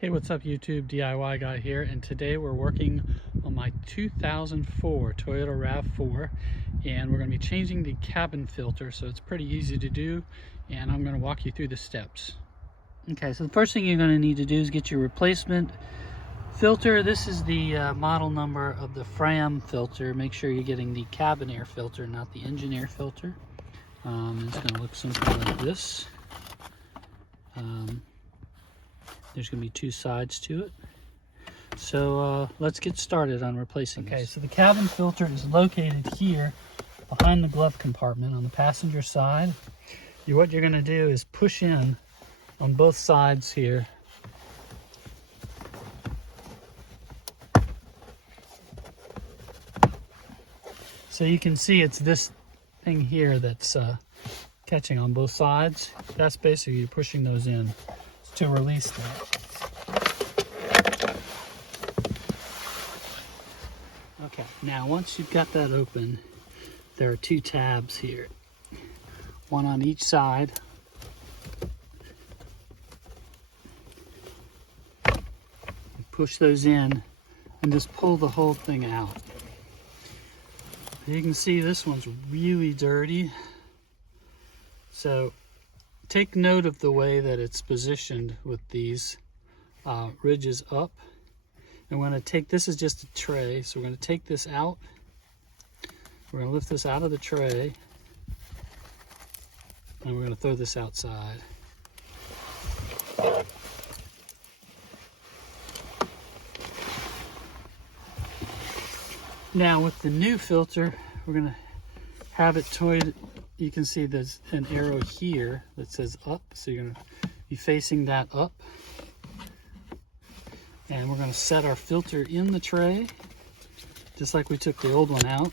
Hey, what's up YouTube? DIY guy here, and today we're working on my 2004 Toyota Rav4, and we're going to be changing the cabin filter, so it's pretty easy to do, and I'm going to walk you through the steps. Okay, so the first thing you're going to need to do is get your replacement filter. This is the model number of the FRAM filter. Make sure you're getting the cabin air filter, not the engine air filter. It's going to look something like this. There's going to be two sides to it. So let's get started on replacing this. Okay, so the cabin filter is located here behind the glove compartment on the passenger side. What you're going to do is push in on both sides here. So you can see it's this thing here that's catching on both sides. That's basically you're pushing those in to release that. Okay, now once you've got that open, there are two tabs here, one on each side. You push those in and just pull the whole thing out. You can see this one's really dirty, so take note of the way that it's positioned with these ridges up. And we're going to take, this is just a tray, so we're going to take this out. We're going to lift this out of the tray, and we're going to throw this outside. Now with the new filter, we're going to have it toyed. You can see there's an arrow here that says up, so you're going to be facing that up. And we're going to set our filter in the tray, just like we took the old one out.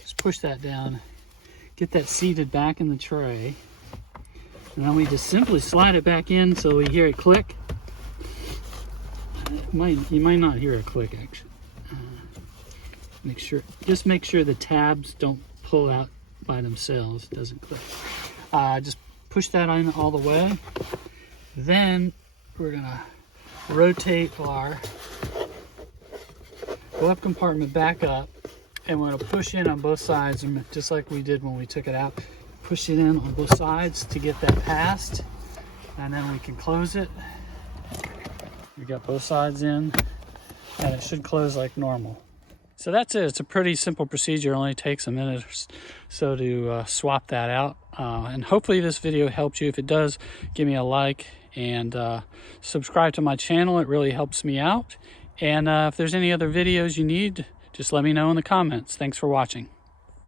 Just push that down, get that seated back in the tray, and then we just simply slide it back in so we hear it click. You might not hear it click actually. Just make sure the tabs don't pull out by themselves. It doesn't click. Just push that in all the way. Then we're gonna rotate our glove compartment back up, and we're gonna push in on both sides, just like we did when we took it out. Push it in on both sides to get that past, and then we can close it. We got both sides in, and it should close like normal. So that's it. It's a pretty simple procedure. It only takes a minute or so to swap that out. And hopefully this video helped you. If it does, give me a like and subscribe to my channel. It really helps me out. And if there's any other videos you need, just let me know in the comments. Thanks for watching.